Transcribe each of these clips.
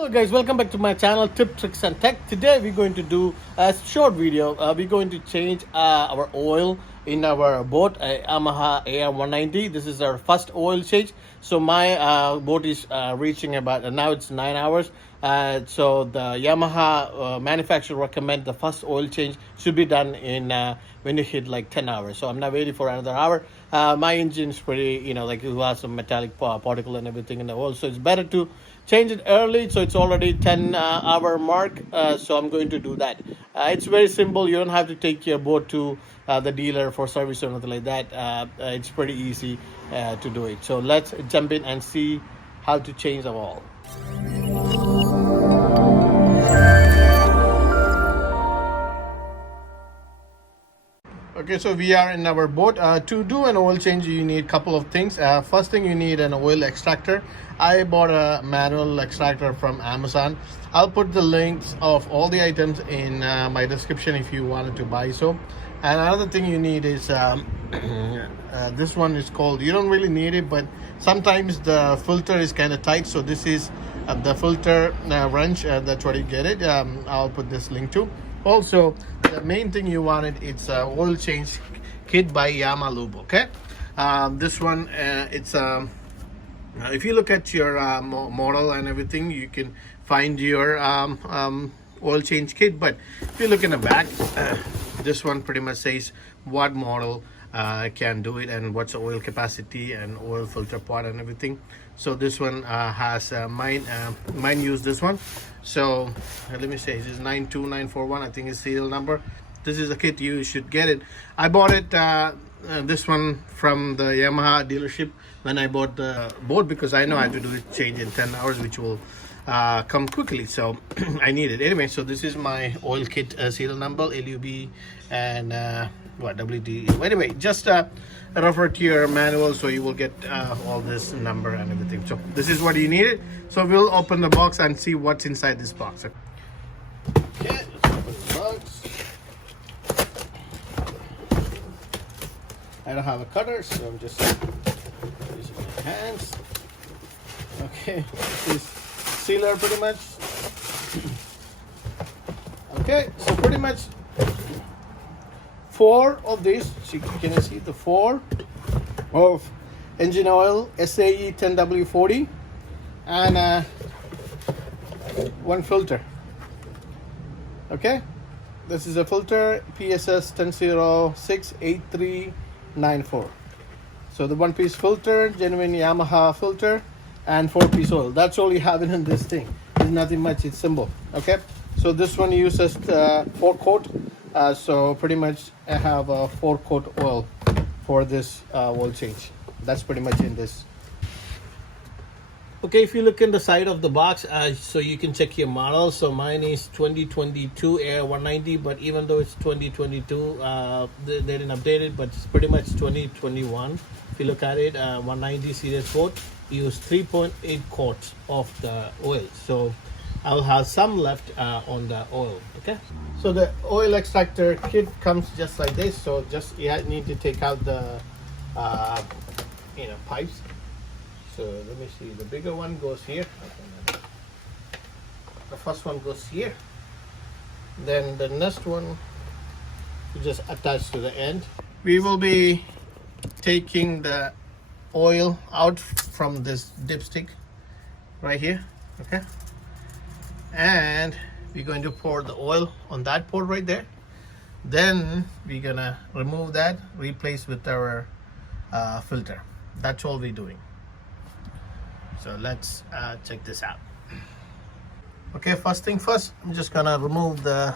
Hello guys, welcome back to my channel Tip, Tricks and Tech. Today we're going to do a short video. We're going to change our oil in our boat, Yamaha AR10. This is our first oil change. So my boat is reaching about, now it's 9 hours. So the Yamaha manufacturer recommend the first oil change should be done in when you hit like 10 hours. So I'm not waiting for another hour. My engine is pretty, like it has some metallic particle and everything in the oil. So it's better to change it early. So it's already 10 hour mark. So I'm going to do that. It's very simple. You don't have to take your boat to the dealer for service or nothing like that. It's pretty easy to do it. So let's jump in and see how to change the oil. Okay, so we are in our boat. To do an oil change, you need a couple of things. First thing, you need an oil extractor. I bought a manual extractor from Amazon. I'll put the links of all the items in my description if you wanted to buy so. And another thing you need is this one is called, you don't really need it, but sometimes the filter is kind of tight. So this is the filter wrench. That's what you get it. I'll put this link too. Also, the main thing you wanted, it's a oil change kit by Yamaha Lube. Okay, this one it's if you look at your model and everything, you can find your oil change kit. But if you look in the back, this one pretty much says what model can do it and what's the oil capacity and oil filter part and everything. So this one has mine use this one. So let me say, this is 92941, I think is serial number. This is a kit, you should get it. I bought it this one from the Yamaha dealership when I bought the boat, because I know I have to do it change in 10 hours, which will come quickly. So I need it anyway. So this is my oil kit serial number, LUB and WD. Anyway, just refer to your manual so you will get all this number and everything. So this is what you needed. So we'll open the box and see what's inside this box. Okay, let's open the box. I don't have a cutter, so I'm just using my hands. Okay, this is sealer pretty much. Okay, so pretty much 4 of these. So can you see the 4 of engine oil, SAE 10W40, and 1 filter. Okay, this is a filter, PSS 10068394. So the 1-piece filter, genuine Yamaha filter, and 4-piece oil. That's all you have in this thing. There's nothing much, it's simple. Okay, so this one uses 4-quart. So pretty much I have a 4-quart oil for this oil change. That's pretty much in this. Okay, if you look in the side of the box, so you can check your model. So mine is 2022 AR190, but even though it's 2022, they didn't update it, but it's pretty much 2021. If you look at it, 190 series boat use 3.8 quarts of the oil. So I'll have some left on the oil. Okay, so the oil extractor kit comes just like this. So just you need to take out the pipes. So let me see, the bigger one goes here. The first one goes here. Then the next one you just attach to the end. We will be taking the oil out from this dipstick right here. Okay, and we're going to pour the oil on that port right there. Then we're gonna remove that, replace with our filter. That's all we're doing. So let's check this out. Okay, first thing first, I'm just gonna remove the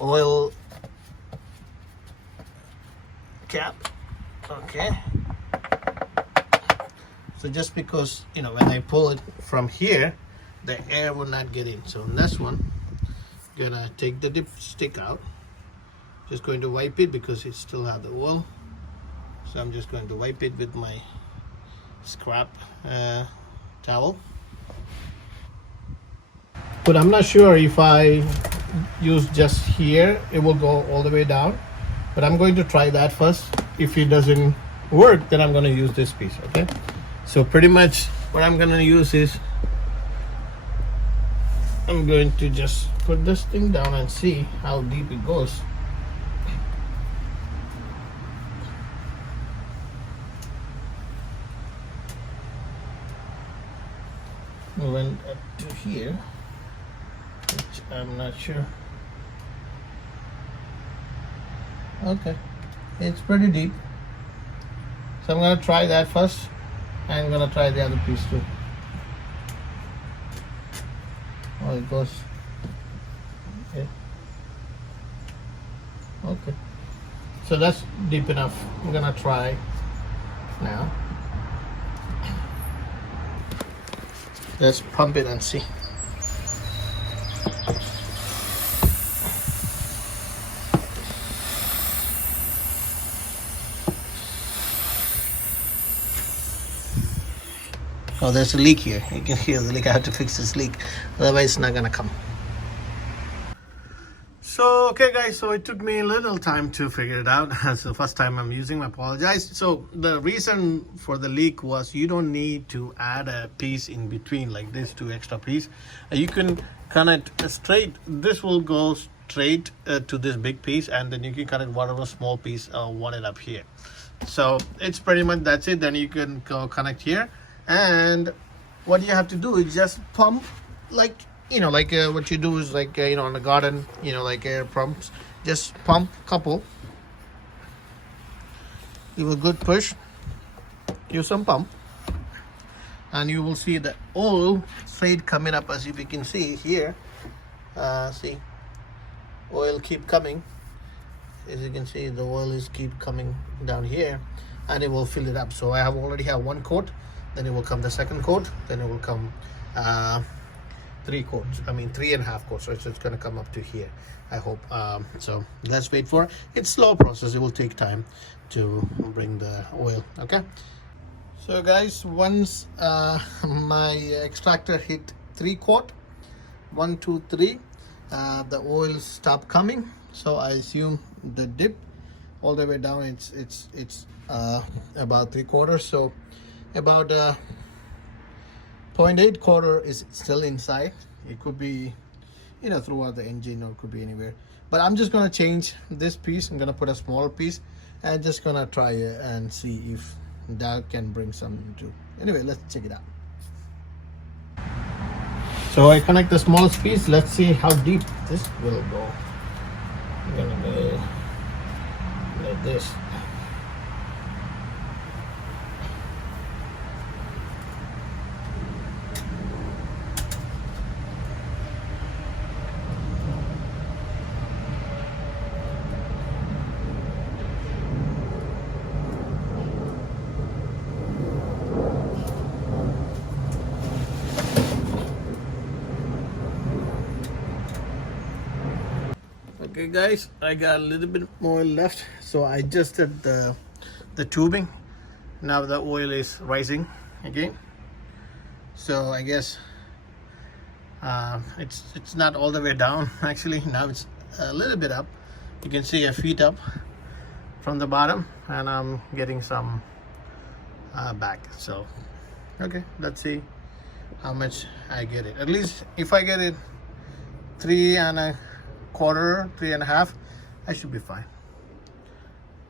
oil cap. Okay, so just because when I pull it from here, the air will not get in. So next one, gonna take the dipstick out. Just going to wipe it because it still has the oil. So I'm just going to wipe it with my scrap towel. But I'm not sure if I use just here, it will go all the way down. But I'm going to try that first. If it doesn't work, then I'm going to use this piece. Okay, so pretty much what I'm going to use is I'm going to just put this thing down and see how deep it goes. We went up to here, which I'm not sure. Okay, it's pretty deep. So I'm gonna try that first. I'm gonna try the other piece too. Oh, it goes. Okay. Okay. So that's deep enough. I'm gonna try now. Let's pump it and see. Oh, there's a leak here. You can hear the leak. I have to fix this leak. Otherwise, it's not gonna come. So, okay guys, so it took me a little time to figure it out. It's the first time I'm using, I apologize. So the reason for the leak was you don't need to add a piece in between like this, 2 extra piece. You can connect straight. This will go straight to this big piece, and then you can connect whatever small piece wanted up here. So it's pretty much that's it. Then you can go connect here, and what you have to do is just pump like, you know, like what you do is like, you know, in the garden, you know, like air pumps. Just pump couple. Give a good push. Give some pump. And you will see the oil straight coming up, as if you can see here. See, oil keep coming. As you can see, the oil is keep coming down here, and it will fill it up. So I have already have 1 quart. Then it will come the second quart. Then it will come 3 quarts. I mean 3.5 quarts. So it's going to come up to here, I hope. So let's wait for it. It's slow process. It will take time to bring the oil. Okay. So guys, once my extractor hit 3 quart, 1, 2, 3, the oil stopped coming. So I assume the dip all the way down, it's about 3 quarters. So about 0.8 quarter is still inside. It could be, you know, throughout the engine, or it could be anywhere. But I'm just gonna change this piece. I'm gonna put a smaller piece and just gonna try it and see if that can bring something too. Anyway, let's check it out. So I connect the smallest piece. Let's see how deep this will go. I'm gonna go like this. Okay guys, I got a little bit more left, so I adjusted the tubing. Now the oil is rising again, so I guess it's not all the way down. Actually, now it's a little bit up. You can see a feet up from the bottom, and I'm getting some back. So okay, let's see how much I get it. At least if I get it 3.25, 3.5, I should be fine.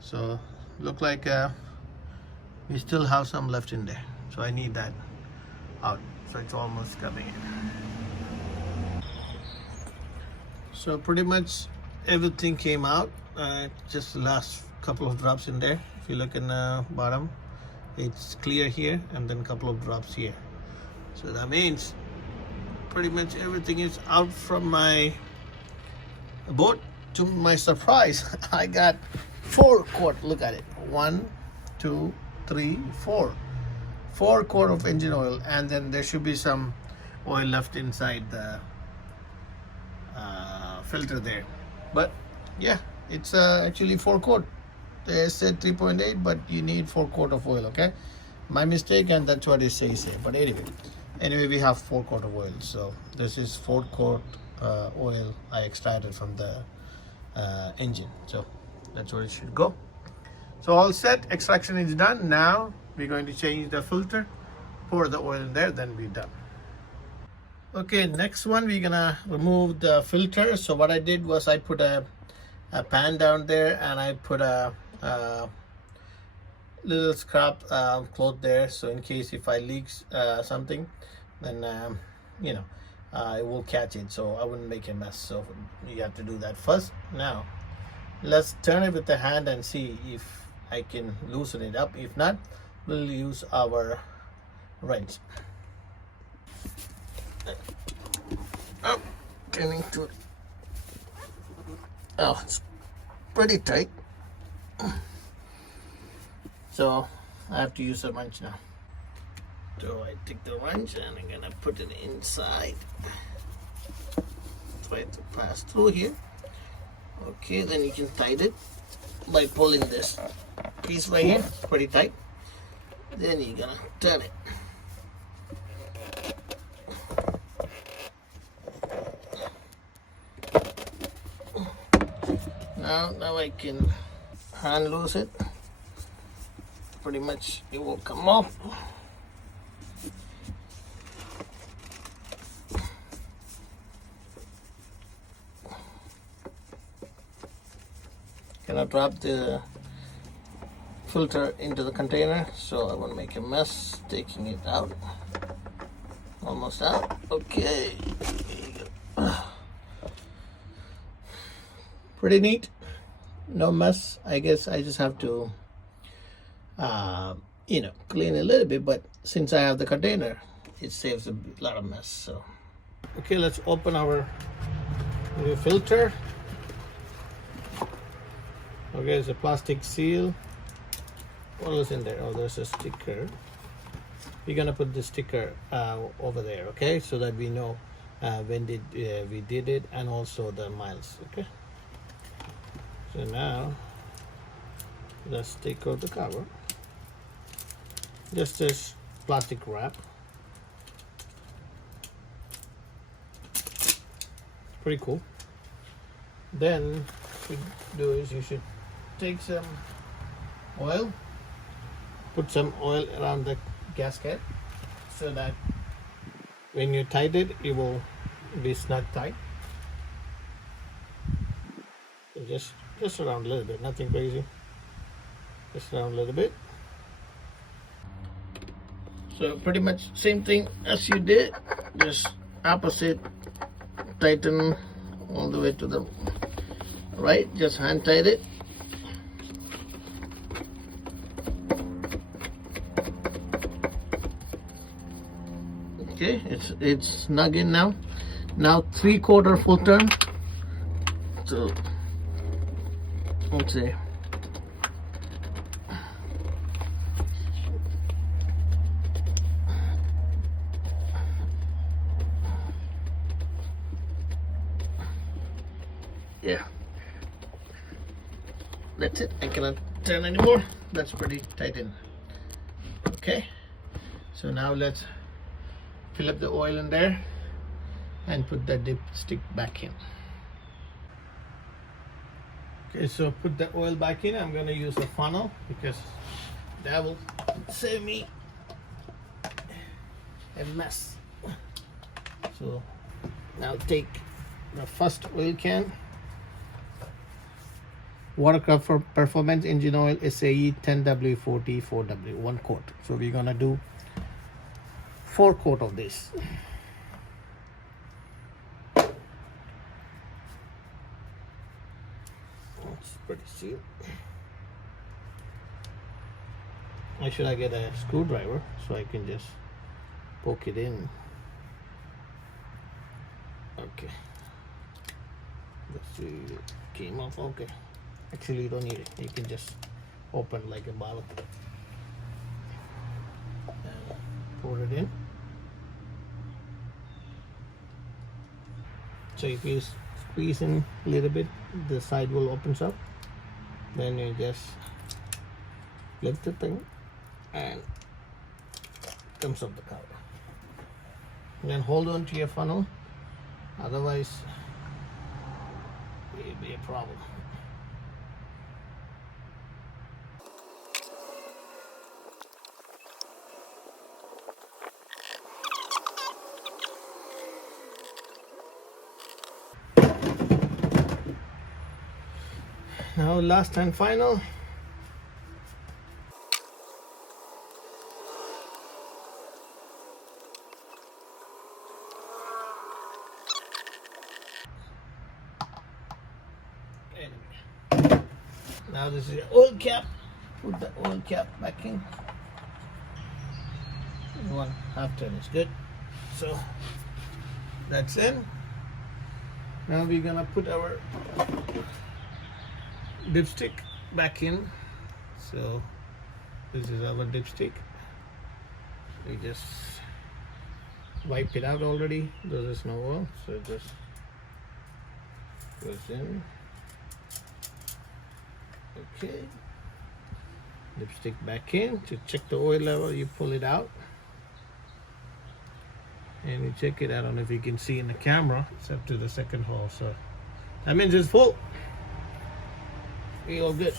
So look like we still have some left in there, so I need that out. So it's almost coming in. So pretty much everything came out. Just the last couple of drops in there. If you look in the bottom, it's clear here, and then a couple of drops here. So that means pretty much everything is out from my boat. To my surprise, I got 4 quart. Look at it. 1, 2, 3, 4. 4 quart of engine oil, and then there should be some oil left inside the filter there. But yeah, it's actually 4 quart. They said 3.8, but you need 4 quart of oil. Okay, my mistake, and that's what it says here. But anyway, we have 4 quart of oil. So this is 4 quart oil I extracted from the engine. So that's where it should go. So all set, extraction is done. Now we're going to change the filter, pour the oil in there, then we're done. Okay, next one we're gonna remove the filter. So what I did was I put a pan down there, and I put a little scrap cloth there, so in case if I leaks something, then you know, it will catch it, so I wouldn't make a mess. So you have to do that first. Now let's turn it with the hand and see if I can loosen it up. If not, we'll use our wrench. Oh, turning to, oh, it's pretty tight, so I have to use a wrench now. So I take the wrench and I'm gonna put it inside. Try to pass through here. Okay, then you can tighten it by pulling this piece right here, pretty tight. Then you're gonna turn it. Now I can hand loose it. Pretty much it will come off. Gonna drop the filter into the container, so I won't make a mess taking it out. Almost out. Okay, there you go. Pretty neat, no mess. I guess I just have to clean a little bit, but since I have the container, it saves a lot of mess. So okay, let's open our new filter. Okay, there's a plastic seal. What else in there? Oh, there's a sticker. We're gonna put the sticker over there, okay, so that we know when we did it, and also the miles. Okay, so now let's take out the cover. Just this plastic wrap. Pretty cool. Then what you do is you should take some oil, put some oil around the gasket, so that when you tighten it, it will be snug tight. So just around a little bit, nothing crazy, just around a little bit. So pretty much same thing as you did, just opposite, tighten all the way to the right, just hand tight it. Okay, it's snug in now. Now 3/4 full turn. So let's see. Yeah, that's it. I cannot turn anymore. That's pretty tight in. Okay, so now let's fill up the oil in there and put the dipstick back in. Okay, so put the oil back in. I'm gonna use a funnel because that will save me a mess. So now take the first oil can. Watercraft for Performance Engine Oil SAE 10W40 4W, 1 quart. So we're gonna do 4 quart of this. That's pretty sealed. Why should I get a screwdriver so I can just poke it in? Okay. Let's see, it came off. Okay. Actually, you don't need it. You can just open like a bottle and pour it in. So if you squeeze in a little bit, the side will opens up. Then you just lift the thing and comes up the cover. And then hold on to your funnel, otherwise it will be a problem. Now last and final. Anyway. Now this is your oil cap. Put the oil cap back in. 1/2 turn is good. So that's in. Now we're gonna put our dipstick back in. So this is our dipstick. We just wipe it out already. There's no oil, so it just goes in. Okay. Dipstick back in. To check the oil level, you pull it out and you check it. I don't know if you can see in the camera. It's up to the second hole, so that means it's full. We all good.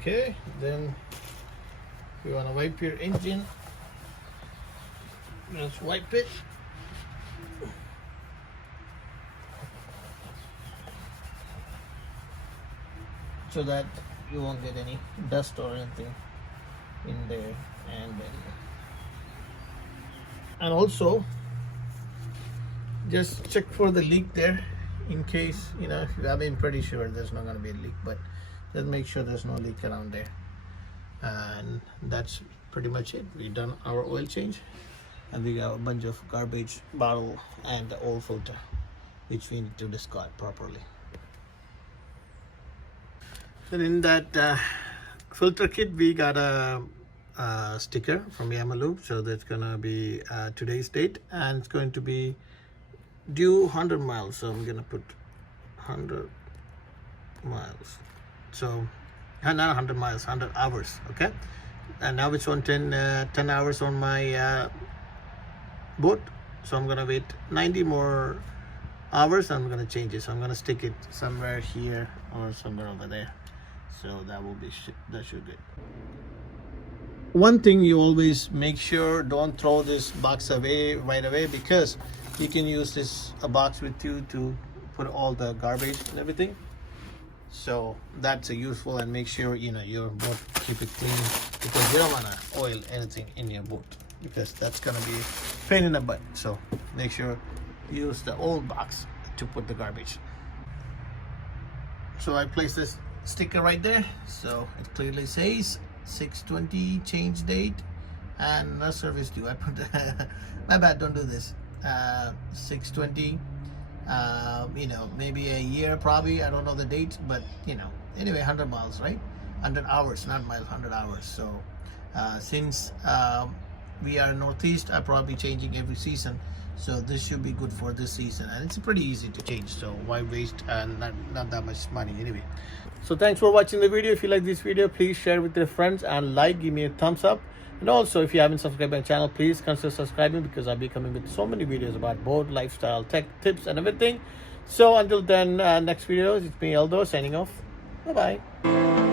Okay, then you want to wipe your engine. Just wipe it. So that you won't get any dust or anything in there. And also just check for the leak there, in case, you know, I mean, pretty sure there's not going to be a leak, but just make sure there's no leak around there. And that's pretty much it. We've done our oil change, and we got a bunch of garbage bottle and the oil filter, which we need to discard properly. Then in that filter kit, we got a sticker from YAMAHA, so that's gonna be today's date, and it's going to be due 100 miles. So I'm gonna put 100 miles. So not 100 miles, 100 hours. Okay, and now it's on 10 hours on my boat, so I'm gonna wait 90 more hours and I'm gonna change it. So I'm gonna stick it somewhere here or somewhere over there, so that will be that should be good. One thing, you always make sure don't throw this box away right away, because you can use this box with you to put all the garbage and everything. So that's a useful, and make sure, you know, your boat keep it clean, because you don't want to oil anything in your boat, because that's gonna be a pain in the butt. So make sure you use the old box to put the garbage. So I placed this sticker right there, so it clearly says 6/20 change date and no service due. I put my bad, don't do this. 6/20, you know, maybe a year probably, I don't know the dates, but you know, anyway, 100 miles, right? 100 hours, not miles, 100 hours. So since we are northeast, I'm probably changing every season, so this should be good for this season, and it's pretty easy to change, so why waste not that much money anyway. So thanks for watching the video. If you like this video, please share with your friends and give me a thumbs up. And also, if you haven't subscribed my channel, please consider subscribing, because I'll be coming with so many videos about boat, lifestyle, tech tips and everything. So until then, next video, it's me, Eldo, signing off. Bye bye.